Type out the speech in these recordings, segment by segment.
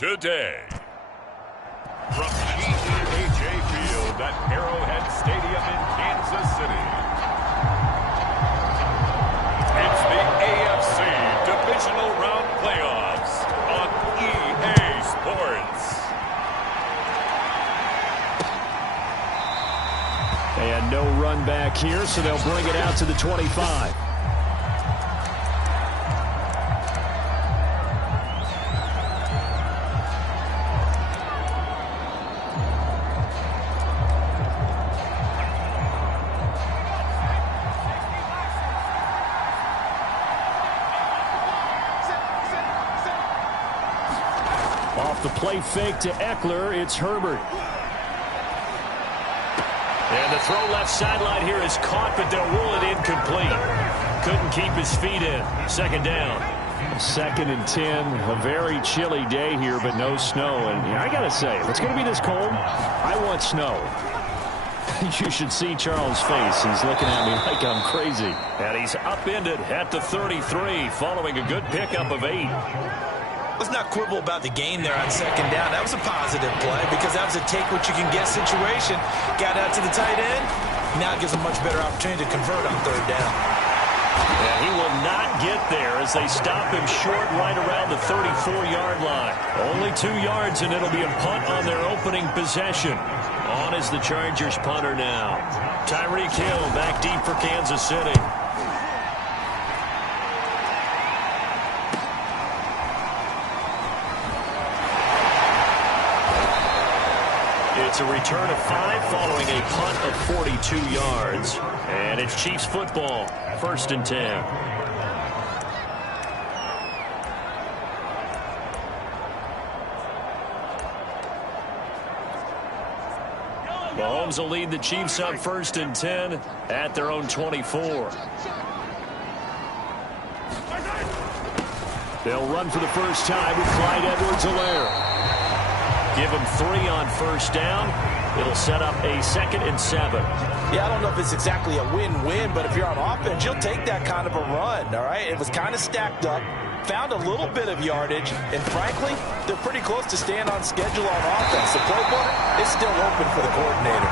today. From GEHA Field at Arrowhead Stadium in Kansas City, it's the AFC Divisional Round Playoffs on EA Sports. And no run back here, so they'll bring it out to the 25. Off the play fake to Eckler, it's Herbert. And the throw left sideline here is caught, but they'll rule it incomplete. Couldn't keep his feet in. Second down. 2nd and 10. A very chilly day here, but no snow. And I got to say, if it's going to be this cold, I want snow. You should see Charles' face. He's looking at me like I'm crazy. And he's upended at the 33 following a good pickup of 8. Let's not quibble about the gain there on second down. That was a positive play because that was a take-what-you-can-get situation. Got out to the tight end. Now it gives a much better opportunity to convert on third down. And he will not get there as they stop him short right around the 34-yard line. Only 2 yards, and it'll be a punt on their opening possession. On is the Chargers punter now. Tyreek Hill back deep for Kansas City. It's a return of 5 following a punt of 42 yards. And it's Chiefs football, 1st and 10. Mahomes will lead the Chiefs on 1st and 10 at their own 24. They'll run for the first time with Clyde Edwards-Helaire. Give him 3 on 1st down. It'll set up a 2nd and 7. Yeah, I don't know if it's exactly a win-win, but if you're on offense, you'll take that kind of a run, all right? It was kind of stacked up, found a little bit of yardage, and frankly, they're pretty close to staying on schedule on offense. The playbook is still open for the coordinator.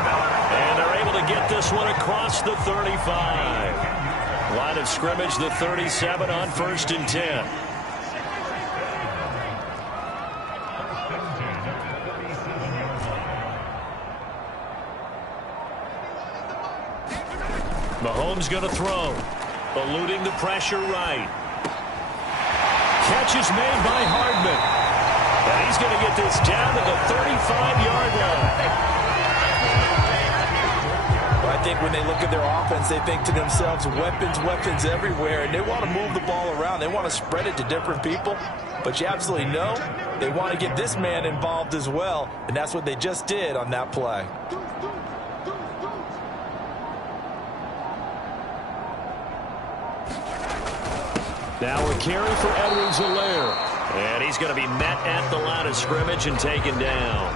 And they're able to get this one across the 35. Line of scrimmage, the 37 on 1st and 10. Mahomes going to throw. Eluding the pressure right. Catch is made by Hardman. And he's going to get this down to the 35-yard line. Well, I think when they look at their offense, they think to themselves, weapons everywhere, and they want to move the ball around. They want to spread it to different people. But you absolutely know they want to get this man involved as well, and that's what they just did on that play. Now a carry for Edwards-Helaire. And he's going to be met at the line of scrimmage and taken down.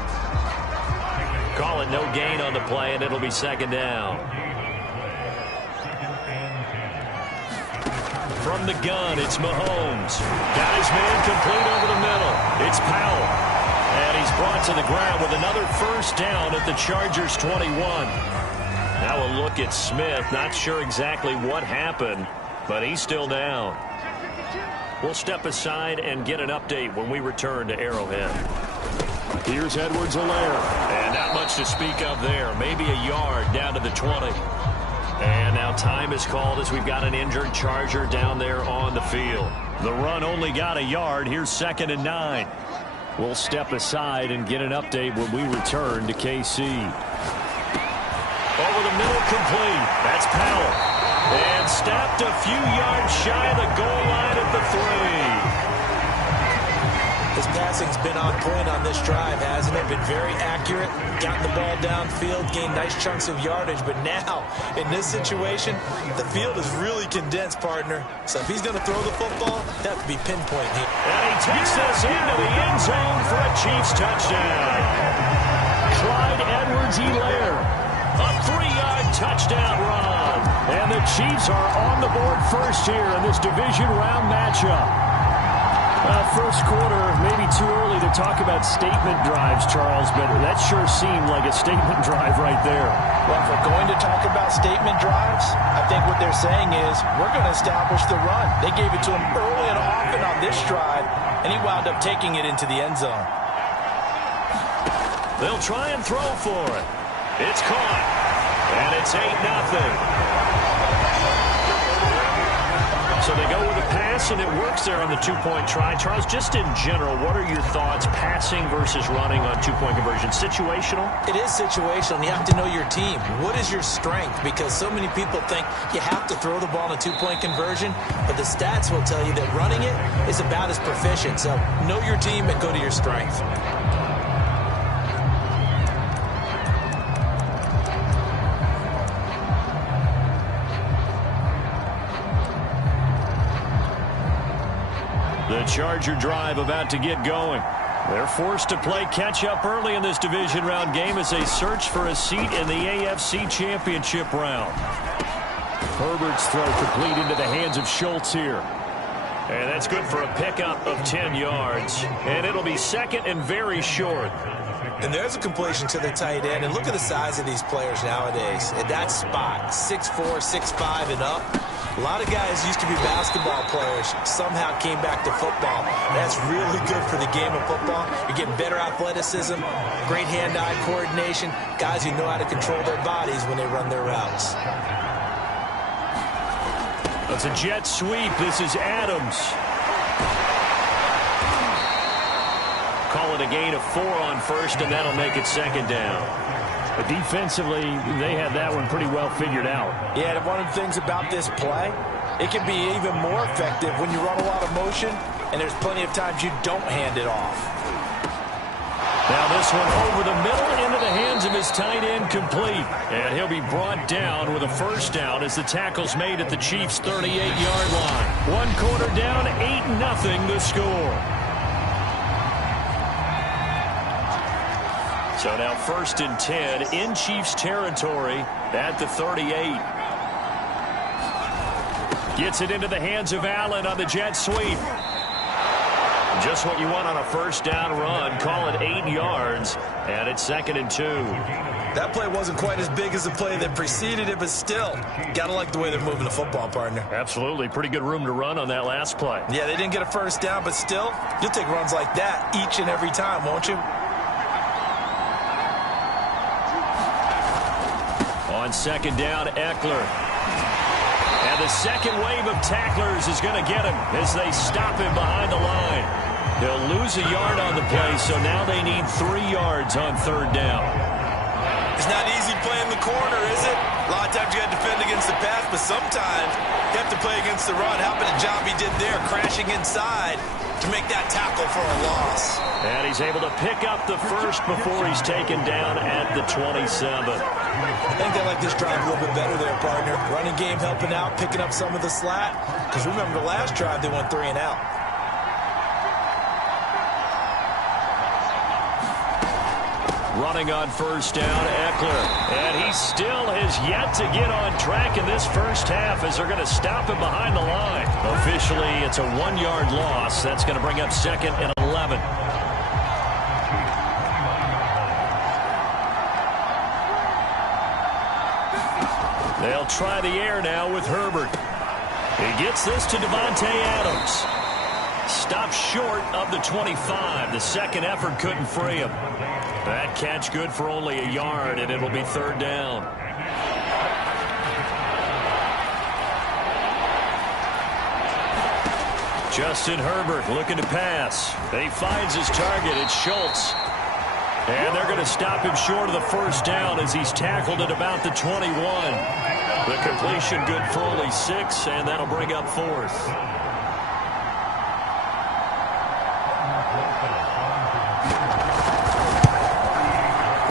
Call it no gain on the play, and it'll be 2nd down. From the gun, it's Mahomes. Got his man complete over the middle. It's Powell. And he's brought to the ground with another 1st down at the Chargers 21. Now a look at Smith. Not sure exactly what happened, but he's still down. We'll step aside and get an update when we return to Arrowhead. Here's Edwards-Helaire. And not much to speak of there. Maybe a yard down to the 20. And now time is called as we've got an injured Charger down there on the field. The run only got a yard. Here's 2nd and 9. We'll step aside and get an update when we return to KC. Over the middle, complete. That's Powell. And stopped a few yards shy of the goal line at the 3. His passing's been on point on this drive, hasn't it? Been very accurate, gotten the ball downfield, gained nice chunks of yardage. But now, in this situation, the field is really condensed, partner. So if he's going to throw the football, that would be pinpoint here. And he takes this into the end zone for a Chiefs touchdown. Clyde Edwards-Helaire. A 3-yard touchdown run. And the Chiefs are on the board first here in this division round matchup. First quarter, maybe too early to talk about statement drives, Charles, but that sure seemed like a statement drive right there. Well, if we're going to talk about statement drives, I think what they're saying is we're going to establish the run. They gave it to him early and often on this drive, and he wound up taking it into the end zone. They'll try and throw for it. It's caught, and it's 8-0. So they go with a pass, and it works there on the two-point try. Charles, just in general, what are your thoughts, passing versus running on two-point conversion? Situational? It is situational, and you have to know your team. What is your strength? Because so many people think you have to throw the ball in a two-point conversion, but the stats will tell you that running it is about as proficient. So know your team and go to your strength. The Charger drive about to get going. They're forced to play catch-up early in this division round game as they search for a seat in the AFC Championship round. Herbert's throw complete into the hands of Schultz here. And that's good for a pickup of 10 yards. And it'll be second and very short. And there's a completion to the tight end. And look at the size of these players nowadays. At that spot, 6'4", 6'5", and up. A lot of guys used to be basketball players, somehow came back to football. That's really good for the game of football. You're getting better athleticism, great hand-eye coordination, guys who know how to control their bodies when they run their routes. That's a jet sweep. This is Adams. Call it a gain of 4 on first, and that'll make it second down. But defensively, they had that one pretty well figured out. Yeah, and one of the things about this play, it can be even more effective when you run a lot of motion, and there's plenty of times you don't hand it off. Now this one over the middle into the hands of his tight end complete. And he'll be brought down with a first down as the tackle's made at the Chiefs' 38-yard line. 1 quarter down, 8-0 the score. So now 1st and 10 in Chiefs territory at the 38. Gets it into the hands of Allen on the jet sweep. Just what you want on a first down run. Call it 8 yards, and it's 2nd and 2. That play wasn't quite as big as the play that preceded it, but still, gotta like the way they're moving the football, partner. Absolutely. Pretty good room to run on that last play. Yeah, they didn't get a first down, but still, you'll take runs like that each and every time, won't you? On 2nd down, Eckler. And the second wave of tacklers is going to get him as they stop him behind the line. He'll lose a yard on the play, so now they need 3 yards on 3rd down. It's not easy playing the corner, is it? A lot of times you got to defend against the pass, but sometimes you have to play against the run. How about the job he did there, crashing inside to make that tackle for a loss. And he's able to pick up the first before he's taken down at the 27. I think they like this drive a little bit better there, partner. Running game helping out, picking up some of the slack. Because remember, the last drive, they went 3 and out. Running on first down, Eckler. And he still has yet to get on track in this first half as they're going to stop him behind the line. Officially, it's a 1-yard loss. That's going to bring up 2nd and 11. They'll try the air now with Herbert. He gets this to Devontae Adams. Stopped short of the 25. The second effort couldn't free him. That catch good for only a yard, and it'll be 3rd down. Justin Herbert looking to pass. He finds his target. It's Schultz. And they're going to stop him short of the first down as he's tackled at about the 21. The completion good for only 6, and that'll bring up 4th.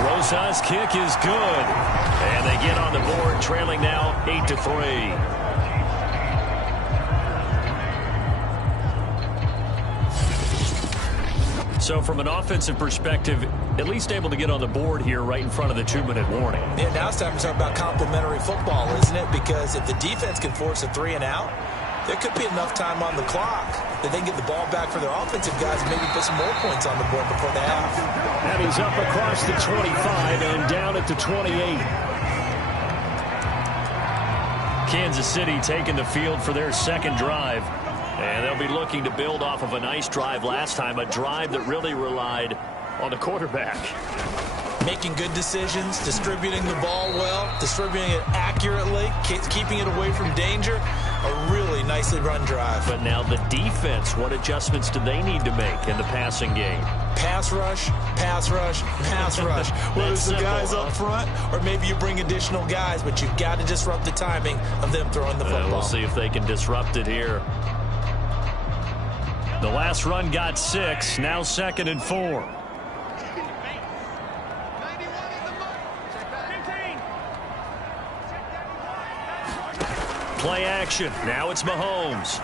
Rosas' kick is good. And they get on the board, trailing now 8-3. So from an offensive perspective, at least able to get on the board here right in front of the 2-minute warning. Yeah, now it's time to talk about complementary football, isn't it? Because if the defense can force a 3 and out, there could be enough time on the clock that they can get the ball back for their offensive guys and maybe put some more points on the board before the half. And he's up across the 25 and down at the 28. Kansas City taking the field for their second drive. And they'll be looking to build off of a nice drive last time, a drive that really relied on the quarterback. Making good decisions, distributing the ball well, distributing it accurately, keeping it away from danger. A really nicely run drive. But now the defense, what adjustments do they need to make in the passing game? Pass rush, pass rush, pass rush. Whether it's the guys up front or maybe you bring additional guys, but you've got to disrupt the timing of them throwing the football. We'll see if they can disrupt it here. The last run got 6, now 2nd and 4. Play action. Now it's Mahomes.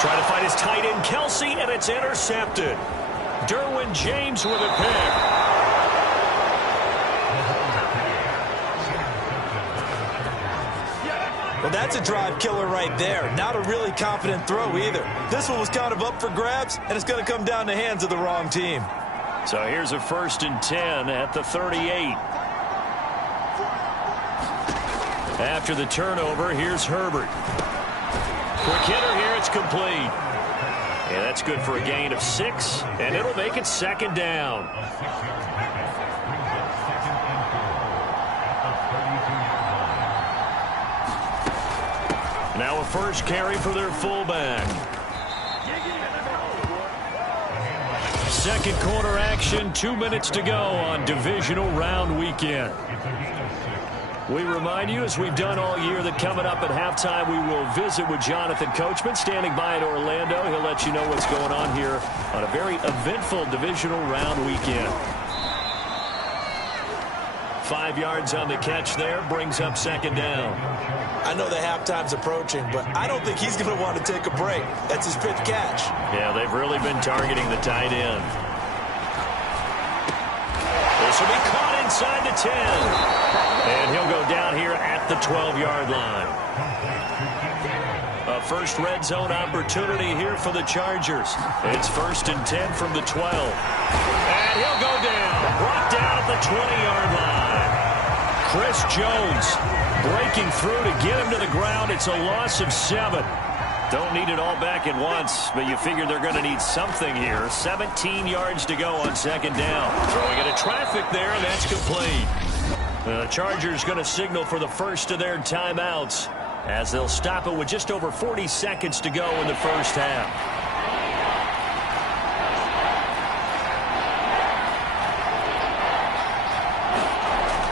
Trying to find his tight end, Kelsey, and it's intercepted. Derwin James with a pick. Well, that's a drive killer right there. Not a really confident throw either. This one was kind of up for grabs, and it's going to come down the hands of the wrong team. So here's a 1st and 10 at the 38. After the turnover, here's Herbert. Quick hitter here, it's complete. Yeah, that's good for a gain of 6, and it'll make it 2nd down. Now a first carry for their fullback. Second quarter action, 2 minutes to go on divisional round weekend. We remind you, as we've done all year, that coming up at halftime, we will visit with Jonathan Coachman, standing by in Orlando. He'll let you know what's going on here on a very eventful divisional round weekend. 5 yards on the catch there, brings up 2nd down. I know the halftime's approaching, but I don't think he's going to want to take a break. That's his 5th catch. Yeah, they've really been targeting the tight end. This will be caught inside the 10. And he'll go down here at the 12-yard line. A first red zone opportunity here for the Chargers. It's 1st and 10 from the 12. And he'll go down. Brought down at the 20-yard line. Chris Jones breaking through to get him to the ground. It's a loss of 7. Don't need it all back at once, but you figure they're going to need something here. 17 yards to go on 2nd down. Throwing into traffic there, and that's complete. The Chargers going to signal for the first of their timeouts as they'll stop it with just over 40 seconds to go in the first half.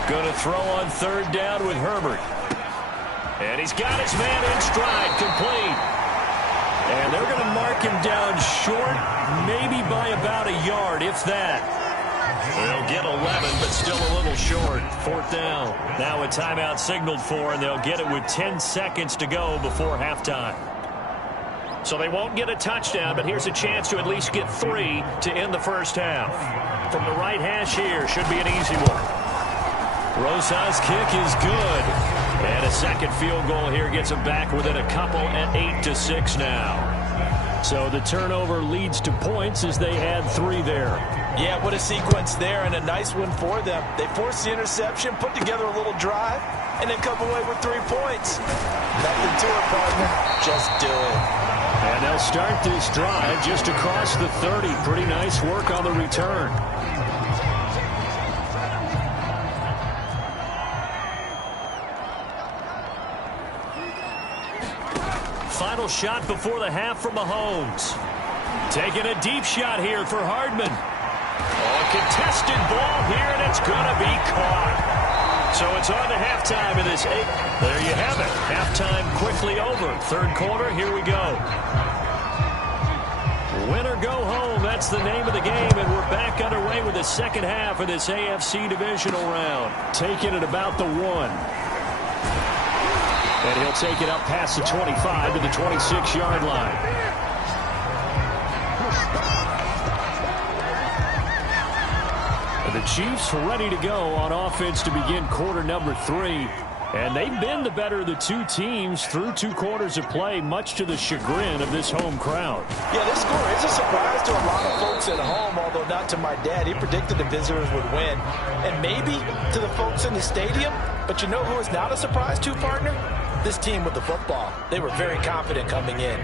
Going to throw on 3rd down with Herbert. And he's got his man in stride, complete. And they're going to mark him down short, maybe by about a yard, if that. They'll get 11, but still a little short. 4th down. Now a timeout signaled for, and they'll get it with 10 seconds to go before halftime. So they won't get a touchdown, but here's a chance to at least get 3 to end the first half. From the right hash here, should be an easy one. Rosa's kick is good. And a second field goal here gets them back within a couple at 8-6 now. So the turnover leads to points as they add 3 there. Yeah, what a sequence there, and a nice one for them. They forced the interception, put together a little drive, and then come away with 3 points. Nothing to it, partner. Just do it. And they'll start this drive just across the 30. Pretty nice work on the return. Final shot before the half from Mahomes. Taking a deep shot here for Hardman. Oh, a contested ball here, and it's going to be caught. So it's on to halftime of this 8. There you have it. Halftime quickly over. 3rd quarter, here we go. Win or go home, that's the name of the game, and we're back underway with the second half of this AFC divisional round. Taking it about the 1. And he'll take it up past the 25 to the 26-yard line. And the Chiefs ready to go on offense to begin quarter number 3. And they've been the better of the two teams through 2 quarters of play, much to the chagrin of this home crowd. Yeah, this score is a surprise to a lot of folks at home, although not to my dad. He predicted the visitors would win. And maybe to the folks in the stadium. But you know who is not a surprise to, partner? This team with the football. They were very confident coming in.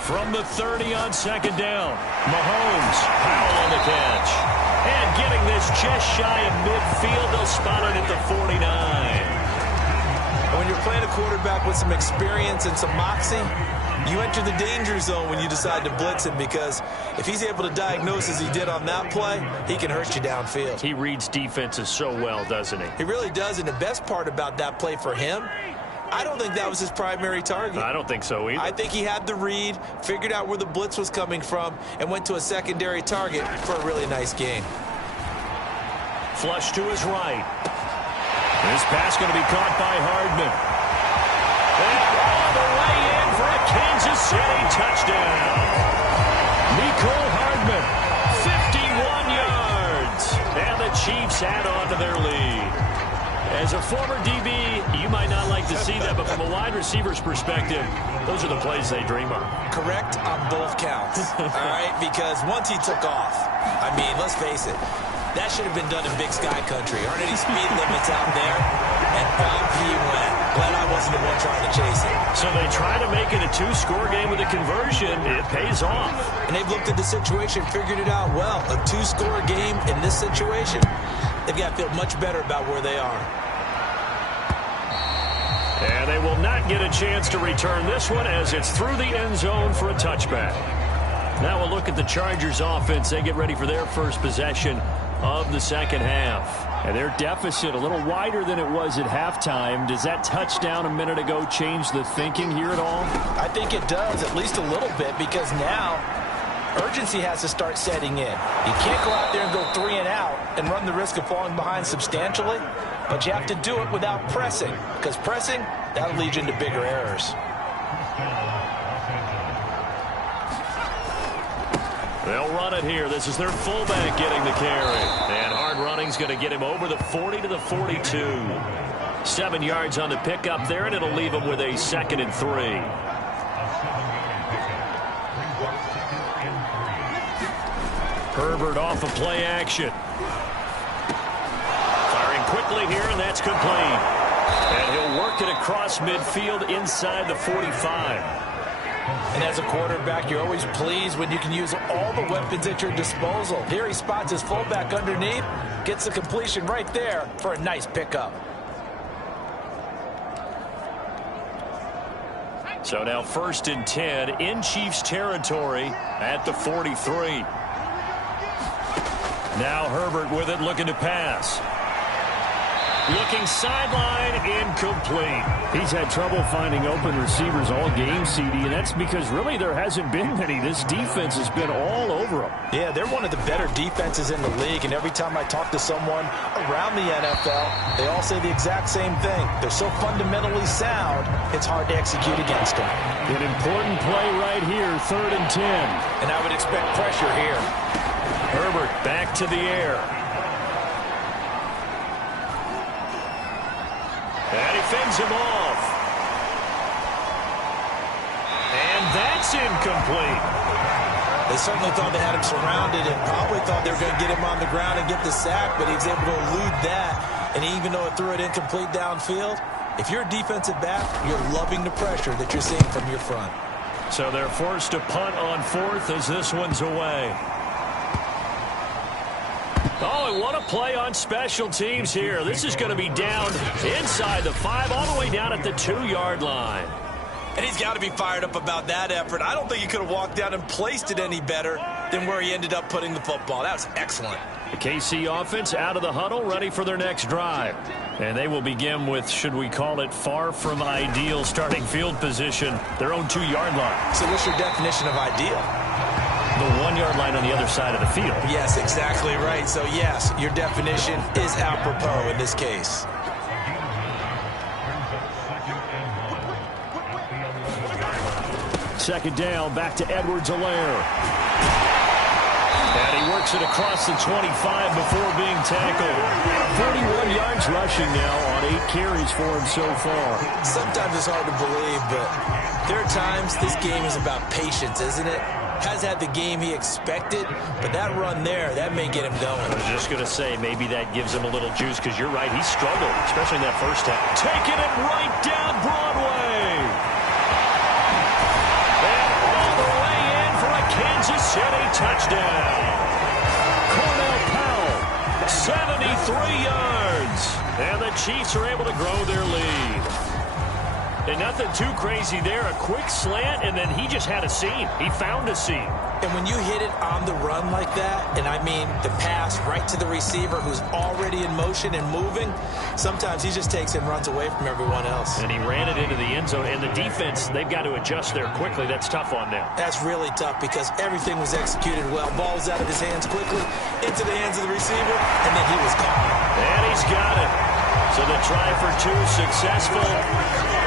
From the 30 on 2nd down, Mahomes, Powell on the catch. And getting this just shy of midfield, they'll spot it at the 49. And when you're playing a quarterback with some experience and some moxie, you enter the danger zone when you decide to blitz him, because if he's able to diagnose as he did on that play, he can hurt you downfield. He reads defenses so well, doesn't he? He really does, and the best part about that play for him, I don't think that was his primary target. I don't think so either. I think he had the read, figured out where the blitz was coming from, and went to a secondary target for a really nice gain. Flush to his right. This pass going to be caught by Hardman. And all the way in for a Kansas City touchdown. Mecole Hardman, 51 yards. And the Chiefs add on to their lead. As a former DB, you might not like to see that, but from a wide receiver's perspective, those are the plays they dream of. Correct on both counts, all right? Because once he took off, I mean, let's face it, that should have been done in Big Sky Country. Aren't any speed limits out there? And off he went. Glad I wasn't the one trying to chase it. So they try to make it a 2-score game with a conversion. It pays off. And they've looked at the situation, figured it out well. A 2-score game in this situation, they've got to feel much better about where they are. And they will not get a chance to return this one as it's through the end zone for a touchback. Now we'll look at the Chargers offense. They get ready for their first possession of the second half. And their deficit a little wider than it was at halftime. Does that touchdown a minute ago change the thinking here at all? I think it does, at least a little bit, because now urgency has to start setting in. You can't go out there and go 3 and out and run the risk of falling behind substantially, but you have to do it without pressing, because pressing, that'll lead you into bigger errors. They'll run it here. This is their fullback getting the carry. And hard running's going to get him over the 40 to the 42. 7 yards on the pickup there, and it'll leave him with a 2nd and 3. Herbert off of play action. Firing quickly here, and that's complete. And he'll work it across midfield inside the 45. And as a quarterback, you're always pleased when you can use all the weapons at your disposal. Here he spots his fullback underneath, gets the completion right there for a nice pickup. So now 1st and 10 in Chiefs territory at the 43. Now Herbert with it, looking to pass. Looking sideline, incomplete. He's had trouble finding open receivers all game, CD, and that's because really there hasn't been many. This defense has been all over them. Yeah, they're one of the better defenses in the league, and every time I talk to someone around the NFL, they all say the exact same thing. They're so fundamentally sound, it's hard to execute against them. An important play right here, 3rd and 10. And I would expect pressure here. Herbert back to the air. And he fends him off. And that's incomplete. They certainly thought they had him surrounded and probably thought they were going to get him on the ground and get the sack, but he was able to elude that. And even though it threw it incomplete downfield, if you're a defensive back, you're loving the pressure that you're seeing from your front. So they're forced to punt on 4th as this one's away. Oh, and what a play on special teams here. This is going to be down inside the 5, all the way down at the 2-yard line. And he's got to be fired up about that effort. I don't think he could have walked down and placed it any better than where he ended up putting the football. That was excellent. The KC offense out of the huddle, ready for their next drive. And they will begin with, should we call it, far from ideal starting field position, their own 2-yard line. So what's your definition of ideal? The 1-yard line on the other side of the field. Yes, exactly right. So, yes, your definition is apropos in this case. Second down, back to Edwards-Helaire. And he works it across the 25 before being tackled. 41 yards rushing now on 8 carries for him so far. Sometimes it's hard to believe, but there are times this game is about patience, isn't it? Has had the game he expected, but that run there, that may get him going. I was just going to say, maybe that gives him a little juice, because you're right, he struggled, especially in that first half. Taking it right down Broadway. And all the way in for a Kansas City touchdown. Cornell Powell, 73 yards. And the Chiefs are able to grow their lead. And nothing too crazy there. A quick slant, and then he just had a seam. He found a seam. And when you hit it on the run like that, and I mean the pass right to the receiver who's already in motion and moving, sometimes he just takes and runs away from everyone else. And he ran it into the end zone. And the defense, they've got to adjust there quickly. That's tough on them. That's really tough because everything was executed well. Ball was out of his hands quickly, into the hands of the receiver, and then he was caught. And he's got it. So the try for 2 successful.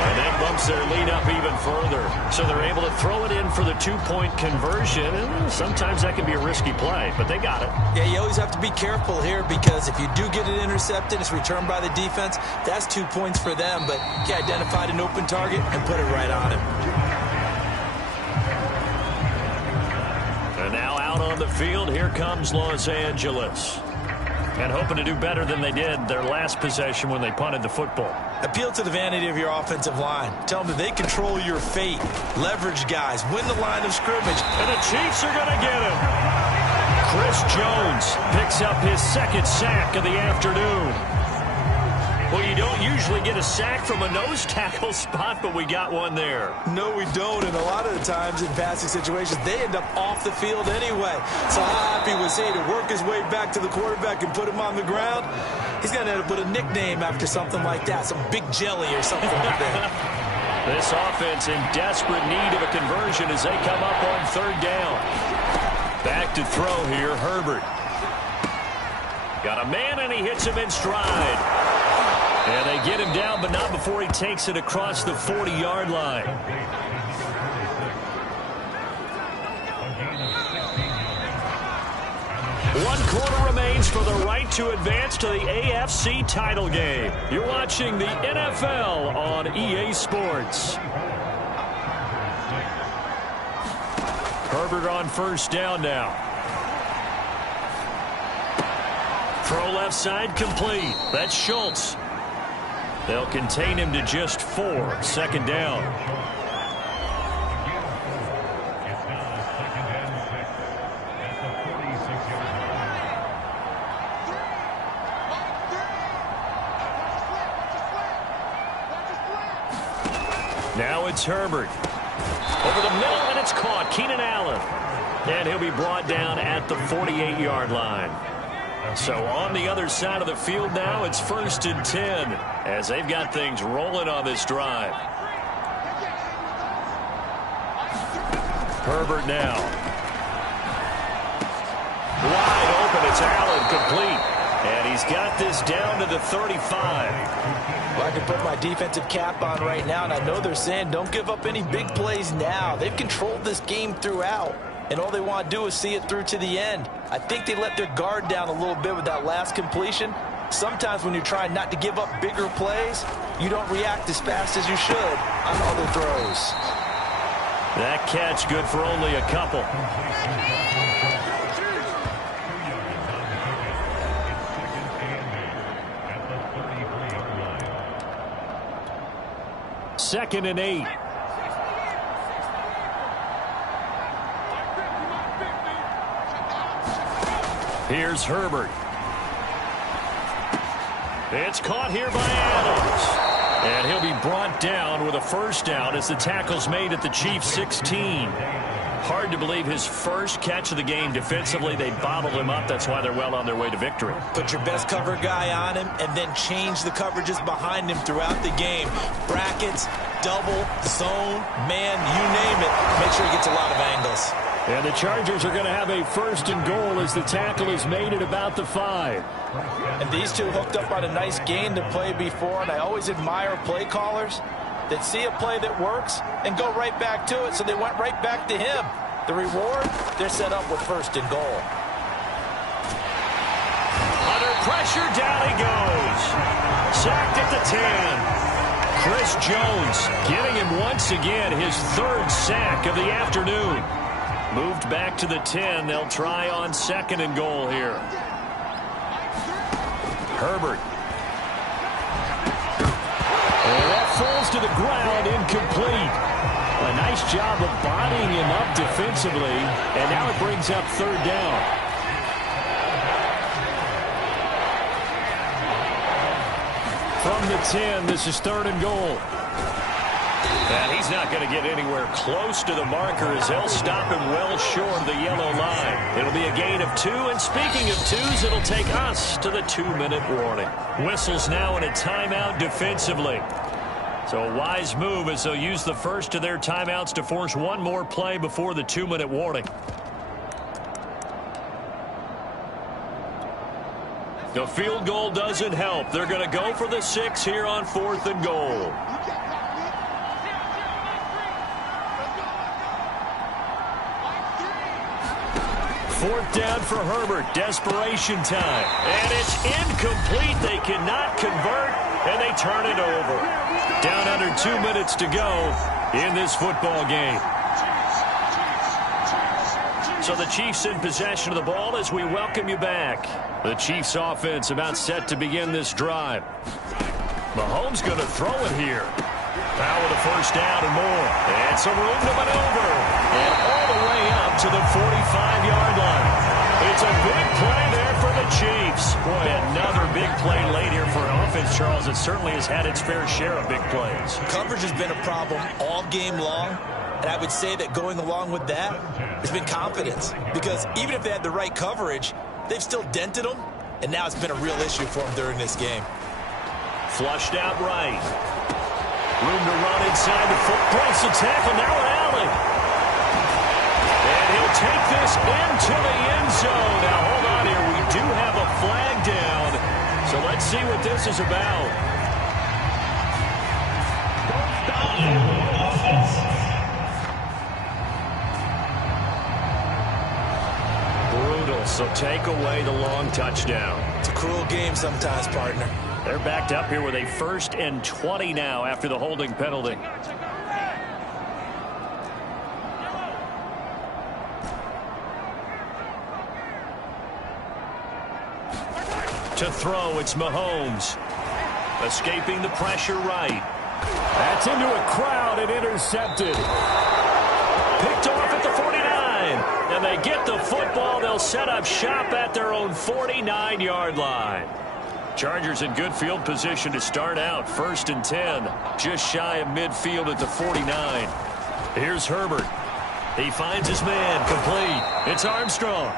And that bumps their lead up even further. So they're able to throw it in for the 2-point conversion. And sometimes that can be a risky play, but they got it. Yeah, you always have to be careful here because if you do get it intercepted, it's returned by the defense. That's 2 points for them, but he identified an open target and put it right on him. And now out on the field, here comes Los Angeles. And hoping to do better than they did their last possession when they punted the football. Appeal to the vanity of your offensive line. Tell them that they control your fate. Leverage guys. Win the line of scrimmage. And the Chiefs are going to get him. Chris Jones picks up his 2nd sack of the afternoon. Well, you don't usually get a sack from a nose tackle spot, but we got one there. No, we don't, and a lot of the times in passing situations, they end up off the field anyway. So how happy was he to work his way back to the quarterback and put him on the ground? He's going to have to put a nickname after something like that, some Big Jelly or something like that. This offense in desperate need of a conversion as they come up on 3rd down. Back to throw here, Herbert. Got a man, and he hits him in stride. And they get him down, but not before he takes it across the 40-yard line. One quarter remains for the right to advance to the AFC title game. You're watching the NFL on EA Sports. Herbert on 1st down now. Throw left side complete. That's Schultz. They'll contain him to just 4. 2nd down. Now it's Herbert. Over the middle, and it's caught. Keenan Allen. And he'll be brought down at the 48-yard line. So on the other side of the field now, it's 1st and 10 as they've got things rolling on this drive. Herbert now. Wide open, it's Allen complete. And he's got this down to the 35. Well, I can put my defensive cap on right now, and I know they're saying don't give up any big plays now. They've controlled this game throughout. And all they want to do is see it through to the end. I think they let their guard down a little bit with that last completion. Sometimes when you're trying not to give up bigger plays, you don't react as fast as you should on other throws. That catch good for only a couple. Second and 8. Here's Herbert. It's caught here by Adams. And he'll be brought down with a 1st down as the tackle's made at the Chiefs' 16. Hard to believe his first catch of the game defensively. They bottled him up. That's why they're well on their way to victory. Put your best cover guy on him and then change the coverages behind him throughout the game. Brackets, double, zone, man, you name it. Make sure he gets a lot of angles. And the Chargers are going to have a 1st and goal as the tackle is made at about the 5. And these two hooked up on a nice gain to play before, and I always admire play callers that see a play that works and go right back to it, so they went right back to him. The reward, they're set up with 1st and goal. pressure, down he goes. Sacked at the 10. Chris Jones giving him once again his third sack of the afternoon. Moved back to the 10. They'll try on 2nd and goal here. Herbert. And that falls to the ground, incomplete. A nice job of bodying him up defensively, and now it brings up 3rd down. From the 10, this is 3rd and goal. And he's not going to get anywhere close to the marker as they'll stop him well short of the yellow line. It'll be a gain of 2, and speaking of 2s, it'll take us to the 2-minute warning. Whistles now in a timeout defensively. So a wise move as they'll use the first of their timeouts to force one more play before the 2-minute warning. The field goal doesn't help. They're going to go for the 6 here on 4th and goal. Fourth down for Herbert. Desperation time. And it's incomplete. They cannot convert, and they turn it over. Down under 2 minutes to go in this football game. So the Chiefs in possession of the ball as we welcome you back. The Chiefs offense about set to begin this drive. Mahomes going to throw it here. Now with a 1st down and more. And some room to maneuver. And all the way up to the 45-yard line. It's a big play there for the Chiefs. Boy, another big play late here for an offense, Charles, that certainly has had its fair share of big plays. Coverage has been a problem all game long. And I would say that going along with that has been confidence. Because even if they had the right coverage, they've still dented them. And now it's been a real issue for them during this game. Flushed out right. Room to run inside the foot. Breaks the tackle. Now an alley. And he'll take this into the end zone. Now hold on here. We do have a flag down. So let's see what this is about. Brutal. So take away the long touchdown. It's a cruel game sometimes, partner. They're backed up here with a 1st and 20 now after the holding penalty. To throw, it's Mahomes. Escaping the pressure right. That's into a crowd and intercepted. Picked off at the 49. And they get the football. They'll set up shop at their own 49-yard line. Chargers in good field position to start out. 1st and 10. Just shy of midfield at the 49. Here's Herbert. He finds his man. Complete. It's Armstrong.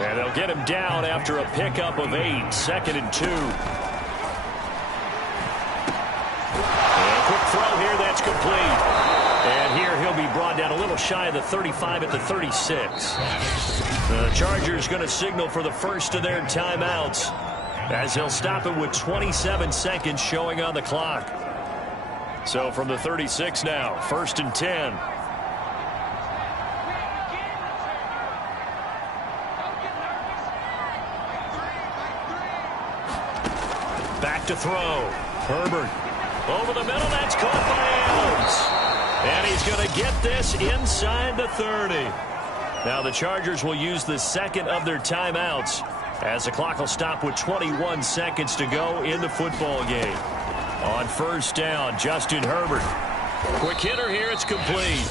And they'll get him down after a pickup of 8. 2nd and 2. And a quick throw here. That's complete. And here he'll be brought down a little shy of the 35 at the 36. The Chargers going to signal for the first of their timeouts as they'll stop it with 27 seconds showing on the clock. So from the 36 now, 1st and 10. Back to throw. Herbert over the middle. That's caught by Adams. And he's going to get this inside the 30. Now the Chargers will use the 2nd of their timeouts as the clock will stop with 21 seconds to go in the football game. On 1st down, Justin Herbert. Quick hitter here. It's complete.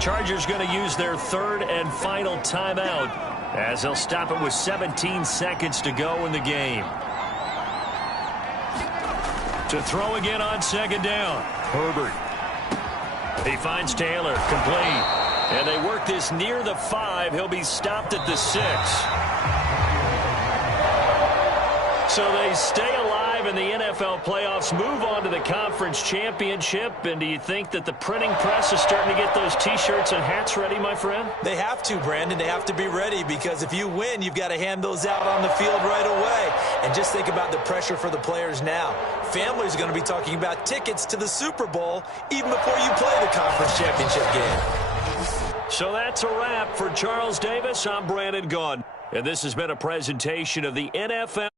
Chargers going to use their 3rd and final timeout as they'll stop it with 17 seconds to go in the game. To throw again on 2nd down. Herbert. He finds Taylor. Complete. And they work this near the 5. He'll be stopped at the 6. So they stay alive in the NFL playoffs, move on to the conference championship. And do you think that the printing press is starting to get those T-shirts and hats ready, my friend? They have to, Brandon. They have to be ready because if you win, you've got to hand those out on the field right away. And just think about the pressure for the players now. Families are going to be talking about tickets to the Super Bowl even before you play the conference championship game. So that's a wrap for Charles Davis. I'm Brandon Gaudin. And this has been a presentation of the NFL.